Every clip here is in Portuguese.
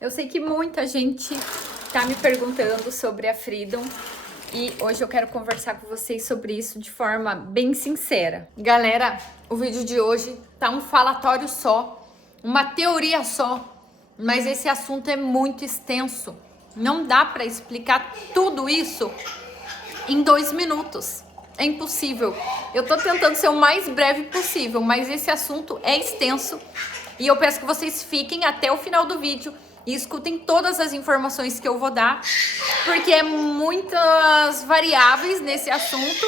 Eu sei que muita gente tá me perguntando sobre a Freedom e hoje eu quero conversar com vocês sobre isso de forma bem sincera. Galera, o vídeo de hoje tá um falatório só, uma teoria só, mas esse assunto é muito extenso. Não dá para explicar tudo isso em 2 minutos. É impossível. Eu tô tentando ser o mais breve possível, mas esse assunto é extenso e eu peço que vocês fiquem até o final do vídeo e escutem todas as informações que eu vou dar, porque é muitas variáveis nesse assunto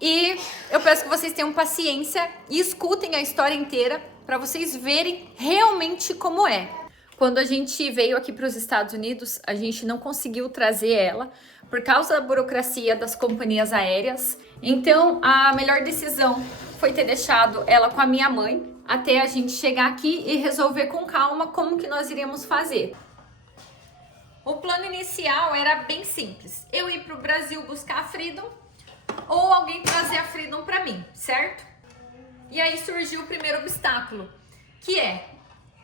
e eu peço que vocês tenham paciência e escutem a história inteira para vocês verem realmente como é. Quando a gente veio aqui para os Estados Unidos, a gente não conseguiu trazer ela por causa da burocracia das companhias aéreas. Então, a melhor decisão foi ter deixado ela com a minha mãe até a gente chegar aqui e resolver com calma como que nós iríamos fazer. O plano inicial era bem simples. Eu ir para o Brasil buscar a Freedom ou alguém trazer a Freedom para mim, certo? E aí surgiu o primeiro obstáculo, que é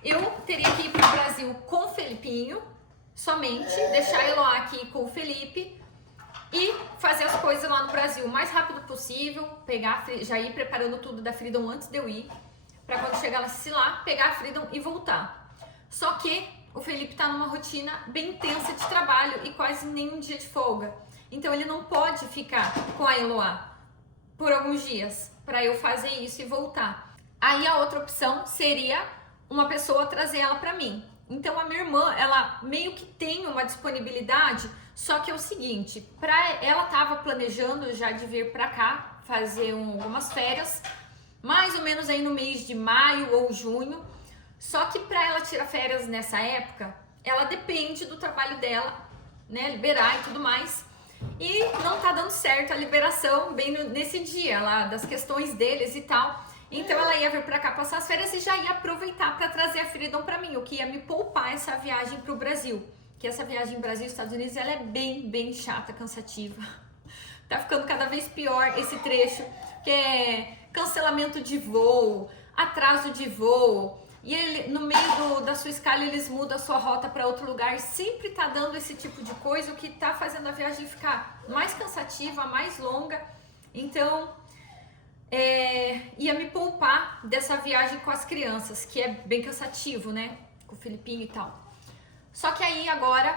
eu teria que ir para o Brasil com o Felipinho, somente, deixar a Eloá aqui com o Felipe e fazer as coisas lá no Brasil o mais rápido possível, pegar, já ir preparando tudo da Freedom antes de eu ir, para quando chegasse lá, pegar a Freedom e voltar. Só que o Felipe tá numa rotina bem intensa de trabalho e quase nenhum dia de folga. Então ele não pode ficar com a Eloá por alguns dias para eu fazer isso e voltar. Aí a outra opção seria uma pessoa trazer ela para mim. Então a minha irmã, ela meio que tem uma disponibilidade, só que é o seguinte, ela tava planejando já de vir para cá, fazer algumas férias, mais ou menos aí no mês de maio ou junho. Só que para ela tirar férias nessa época, ela depende do trabalho dela, né, liberar e tudo mais. E não tá dando certo a liberação bem nesse dia lá, das questões deles e tal. Então ela ia vir pra cá passar as férias e já ia aproveitar para trazer a Freedom pra mim, o que ia me poupar essa viagem pro Brasil. Que essa viagem Brasil e Estados Unidos, ela é bem chata, cansativa. Tá ficando cada vez pior esse trecho, que é cancelamento de voo, atraso de voo. E ele, no meio da sua escala, eles mudam a sua rota para outro lugar. Sempre tá dando esse tipo de coisa, o que tá fazendo a viagem ficar mais cansativa, mais longa. Então, ia me poupar dessa viagem com as crianças, que é bem cansativo, né? Com o Felipinho e tal. Só que aí agora,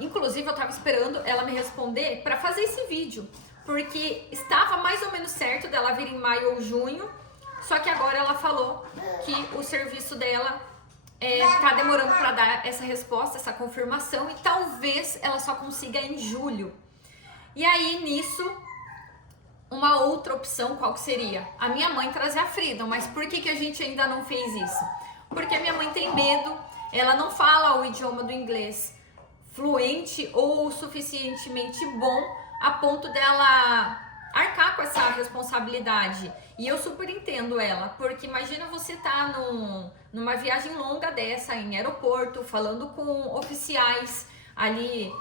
inclusive eu tava esperando ela me responder para fazer esse vídeo, porque estava mais ou menos certo dela vir em maio ou junho. Só que agora ela falou que o serviço dela tá demorando para dar essa resposta, essa confirmação, e talvez ela só consiga em julho. E aí nisso, uma outra opção qual que seria? A minha mãe trazer a Freedom, mas por que a gente ainda não fez isso? Porque a minha mãe tem medo, ela não fala o idioma do inglês fluente ou suficientemente bom a ponto dela arcar com essa responsabilidade. E eu super entendo ela, porque imagina você tá numa viagem longa dessa, em aeroporto, falando com oficiais ali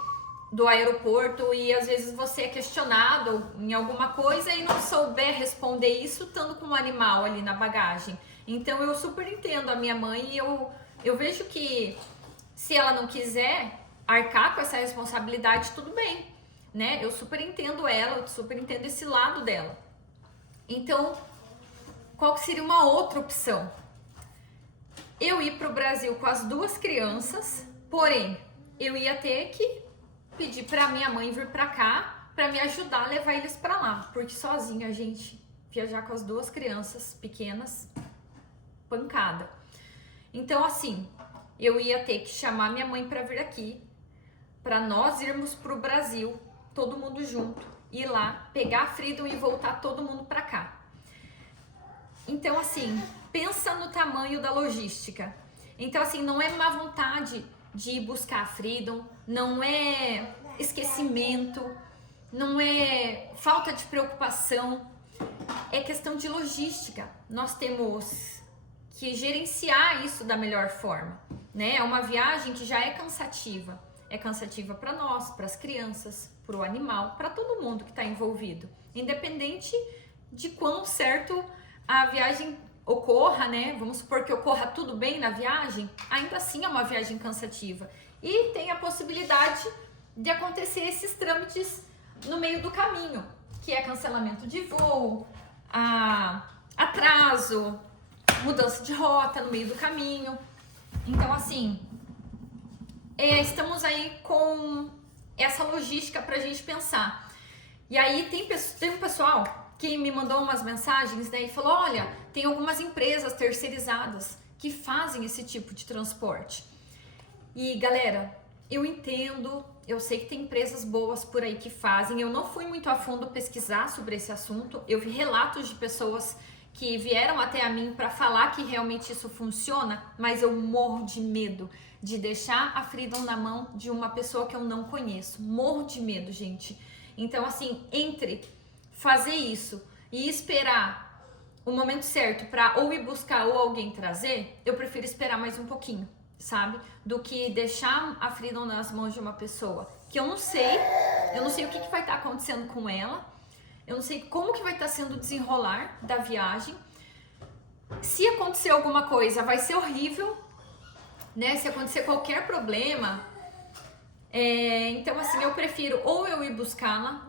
do aeroporto e às vezes você é questionado em alguma coisa e não souber responder isso estando com um animal ali na bagagem. Então eu super entendo a minha mãe e eu vejo que se ela não quiser arcar com essa responsabilidade, tudo bem, né? Eu super entendo ela, eu super entendo esse lado dela. Então, qual que seria uma outra opção? Eu ir para o Brasil com as 2 crianças, porém, eu ia ter que pedir para minha mãe vir para cá para me ajudar a levar eles para lá, porque sozinha a gente viajar com as 2 crianças pequenas, pancada. Então, assim, eu ia ter que chamar minha mãe para vir aqui, para nós irmos para o Brasil, todo mundo junto, ir lá, pegar a Freedom e voltar todo mundo para cá. Então, assim, pensa no tamanho da logística. Então, assim, não é má vontade de ir buscar a Freedom, não é esquecimento, não é falta de preocupação, é questão de logística. Nós temos que gerenciar isso da melhor forma, né? É uma viagem que já é cansativa. É cansativa para nós, para as crianças, para o animal, para todo mundo que está envolvido. Independente de quão certo a viagem ocorra, né? Vamos supor que ocorra tudo bem na viagem, ainda assim é uma viagem cansativa. E tem a possibilidade de acontecer esses trâmites no meio do caminho, que é cancelamento de voo, atraso, mudança de rota no meio do caminho. Então, assim, estamos aí com essa logística pra gente pensar. E aí tem um pessoal que me mandou umas mensagens, né, e falou, olha, tem algumas empresas terceirizadas que fazem esse tipo de transporte. E galera, eu entendo, eu sei que tem empresas boas por aí que fazem, eu não fui muito a fundo pesquisar sobre esse assunto, eu vi relatos de pessoas que vieram até a mim para falar que realmente isso funciona, mas eu morro de medo de deixar a Freedom na mão de uma pessoa que eu não conheço, morro de medo, gente. Então, assim, entre fazer isso e esperar o momento certo para ou ir buscar ou alguém trazer, eu prefiro esperar mais um pouquinho, sabe? Do que deixar a Freedom nas mãos de uma pessoa que eu não sei o que vai estar acontecendo com ela, eu não sei como que vai estar sendo o desenrolar da viagem. Se acontecer alguma coisa, vai ser horrível, né? Se acontecer qualquer problema, então assim, eu prefiro ou eu ir buscá-la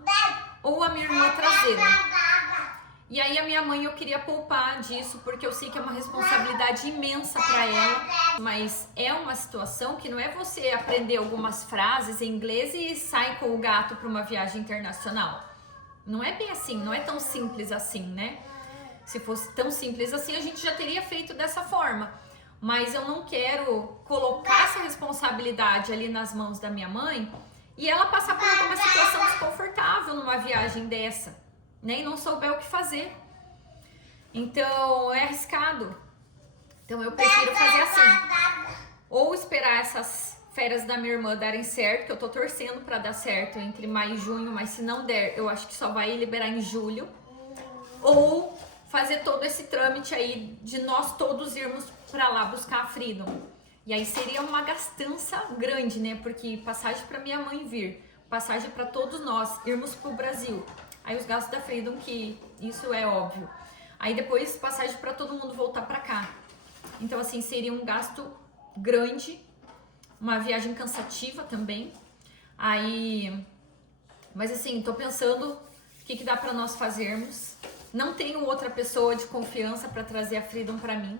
ou a minha irmã trazê-la. E aí a minha mãe eu queria poupar disso, porque eu sei que é uma responsabilidade imensa para ela, mas é uma situação que não é você aprender algumas frases em inglês e sai com o gato para uma viagem internacional. Não é bem assim, não é tão simples assim, né? Se fosse tão simples assim, a gente já teria feito dessa forma. Mas eu não quero colocar essa responsabilidade ali nas mãos da minha mãe e ela passar por alguma situação desconfortável numa viagem dessa, né? E não souber o que fazer. Então, é arriscado. Então, eu prefiro fazer assim. Ou esperar essas férias da minha irmã darem certo, que eu tô torcendo pra dar certo entre maio e junho, mas se não der, eu acho que só vai liberar em julho. Ou fazer todo esse trâmite aí de nós todos irmos pra lá buscar a Freedom. E aí seria uma gastança grande, né? Porque passagem pra minha mãe vir, passagem pra todos nós irmos pro Brasil. Aí os gastos da Freedom, que isso é óbvio. Aí depois passagem pra todo mundo voltar pra cá. Então assim, seria um gasto grande, uma viagem cansativa também. Aí, mas assim, tô pensando o que dá pra nós fazermos. Não tenho outra pessoa de confiança pra trazer a Freedom pra mim,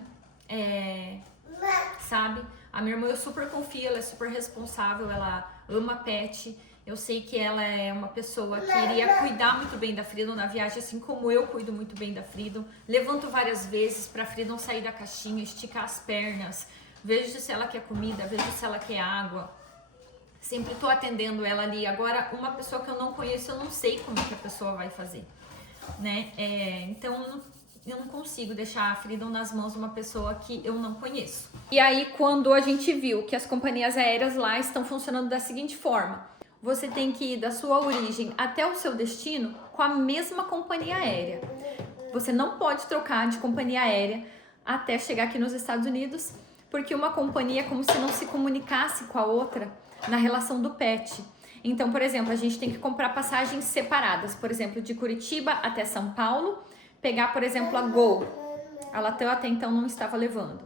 sabe? A minha irmã eu super confio, ela é super responsável, ela ama pet. Eu sei que ela é uma pessoa que iria cuidar muito bem da Freedom na viagem, assim como eu cuido muito bem da Freedom. Levanto várias vezes pra Freedom sair da caixinha, esticar as pernas, vejo se ela quer comida, vejo se ela quer água. Sempre tô atendendo ela ali. Agora, uma pessoa que eu não conheço, eu não sei como que a pessoa vai fazer, né? Então, eu não consigo deixar a Freedom nas mãos de uma pessoa que eu não conheço. E aí, quando a gente viu que as companhias aéreas lá estão funcionando da seguinte forma: você tem que ir da sua origem até o seu destino com a mesma companhia aérea. Você não pode trocar de companhia aérea até chegar aqui nos Estados Unidos, porque uma companhia é como se não se comunicasse com a outra na relação do pet. Então, por exemplo, a gente tem que comprar passagens separadas, por exemplo, de Curitiba até São Paulo, pegar, por exemplo, a Gol. A Latam até então não estava levando.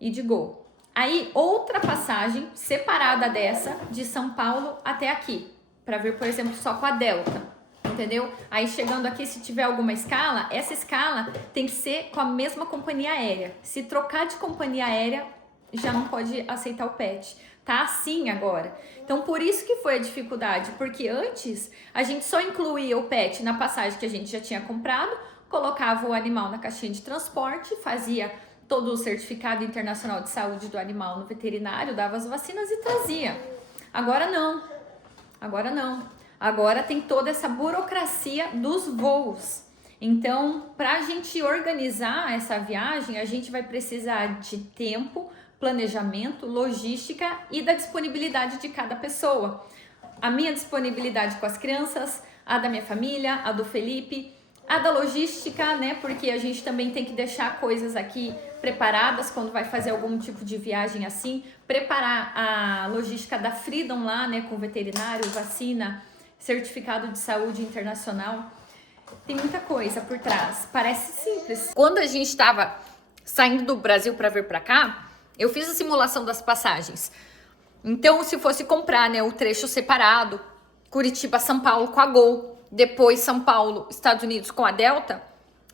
E de Gol. Aí, outra passagem separada dessa, de São Paulo até aqui, para vir, por exemplo, só com a Delta, entendeu? Aí, chegando aqui, se tiver alguma escala, essa escala tem que ser com a mesma companhia aérea. Se trocar de companhia aérea, já não pode aceitar o pet. Tá assim agora. Então, por isso que foi a dificuldade, porque antes a gente só incluía o pet na passagem que a gente já tinha comprado, colocava o animal na caixinha de transporte, fazia todo o certificado internacional de saúde do animal no veterinário, dava as vacinas e trazia. Agora não. Agora não. Agora tem toda essa burocracia dos voos. Então, para a gente organizar essa viagem, a gente vai precisar de tempo, planejamento, logística e da disponibilidade de cada pessoa. A minha disponibilidade com as crianças, a da minha família, a do Felipe, a da logística, né? Porque a gente também tem que deixar coisas aqui preparadas quando vai fazer algum tipo de viagem assim, preparar a logística da Freedom lá, né? Com veterinário, vacina, certificado de saúde internacional. Tem muita coisa por trás. Parece simples. Quando a gente estava saindo do Brasil para vir para cá, eu fiz a simulação das passagens. Então, se fosse comprar, né, o trecho separado, Curitiba, São Paulo com a Gol, depois São Paulo, Estados Unidos com a Delta,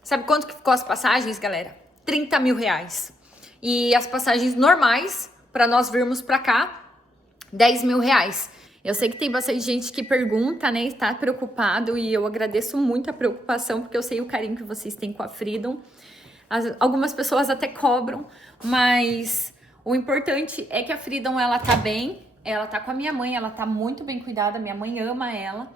sabe quanto que ficou as passagens, galera? 30 mil reais. E as passagens normais, para nós virmos para cá, 10 mil reais. Eu sei que tem bastante gente que pergunta, né, está preocupado, e eu agradeço muito a preocupação, porque eu sei o carinho que vocês têm com a Freedom. Algumas pessoas até cobram, mas o importante é que a Freedom, ela tá bem, ela tá com a minha mãe, ela tá muito bem cuidada, minha mãe ama ela,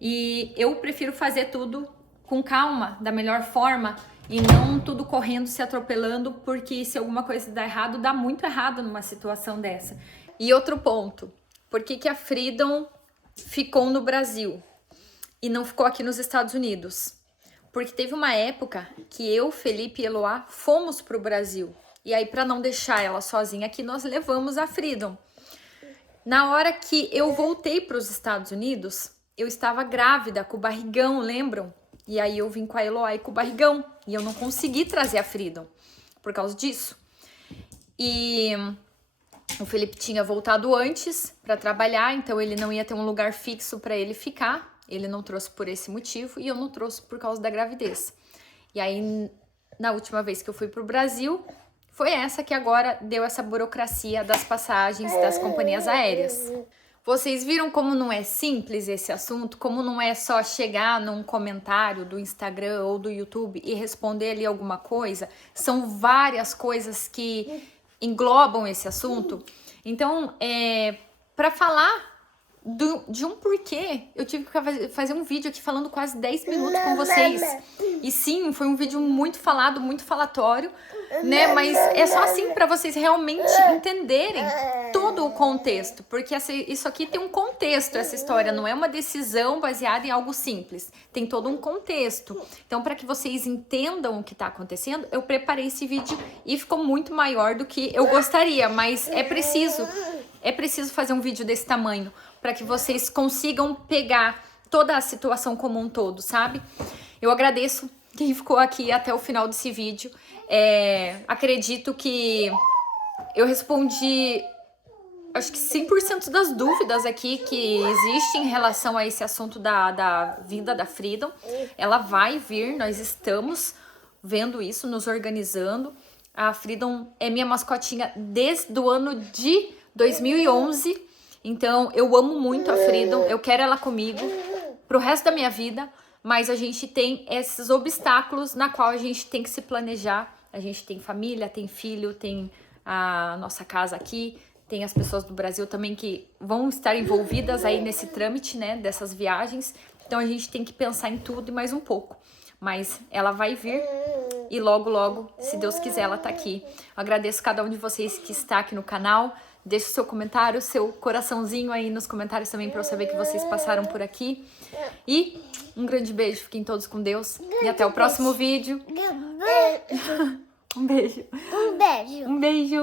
e eu prefiro fazer tudo com calma, da melhor forma, e não tudo correndo, se atropelando, porque se alguma coisa dá errado, dá muito errado numa situação dessa. E outro ponto, por que que a Freedom ficou no Brasil e não ficou aqui nos Estados Unidos? Porque teve uma época que eu, Felipe e Eloá fomos pro Brasil. E aí, para não deixar ela sozinha aqui, nós levamos a Freedom. Na hora que eu voltei para os Estados Unidos, eu estava grávida, com o barrigão, lembram? E aí eu vim com a Eloá e com o barrigão. E eu não consegui trazer a Freedom por causa disso. E o Felipe tinha voltado antes para trabalhar, então ele não ia ter um lugar fixo para ele ficar. Ele não trouxe por esse motivo e eu não trouxe por causa da gravidez. E aí, na última vez que eu fui pro Brasil, foi essa que agora deu essa burocracia das passagens das companhias aéreas. Vocês viram como não é simples esse assunto? Como não é só chegar num comentário do Instagram ou do YouTube e responder ali alguma coisa? São várias coisas que englobam esse assunto. Então, para falar de um porquê, eu tive que fazer um vídeo aqui falando quase 10 minutos com vocês. E sim, foi um vídeo muito falado, muito falatório, né? Mas é só assim para vocês realmente entenderem todo o contexto. Porque isso aqui tem um contexto, essa história. Não é uma decisão baseada em algo simples. Tem todo um contexto. Então, para que vocês entendam o que está acontecendo, eu preparei esse vídeo e ficou muito maior do que eu gostaria. Mas é preciso fazer um vídeo desse tamanho para que vocês consigam pegar toda a situação como um todo, sabe? Eu agradeço quem ficou aqui até o final desse vídeo. Acredito que eu respondi, acho que 100% das dúvidas aqui que existem em relação a esse assunto da vinda da Freedom. Ela vai vir, nós estamos vendo isso, nos organizando. A Freedom é minha mascotinha desde o ano de 2011, então eu amo muito a Freedom, eu quero ela comigo pro resto da minha vida, mas a gente tem esses obstáculos na qual a gente tem que se planejar. A gente tem família, tem filho, tem a nossa casa aqui, tem as pessoas do Brasil também que vão estar envolvidas aí nesse trâmite, né, dessas viagens, então a gente tem que pensar em tudo e mais um pouco. Mas ela vai vir e logo, logo, se Deus quiser, ela tá aqui. Eu agradeço cada um de vocês que está aqui no canal. Deixe o seu comentário, seu coraçãozinho aí nos comentários também para eu saber que vocês passaram por aqui. E um grande beijo, fiquem todos com Deus. E até o próximo vídeo. Um beijo. Um beijo. Um beijo.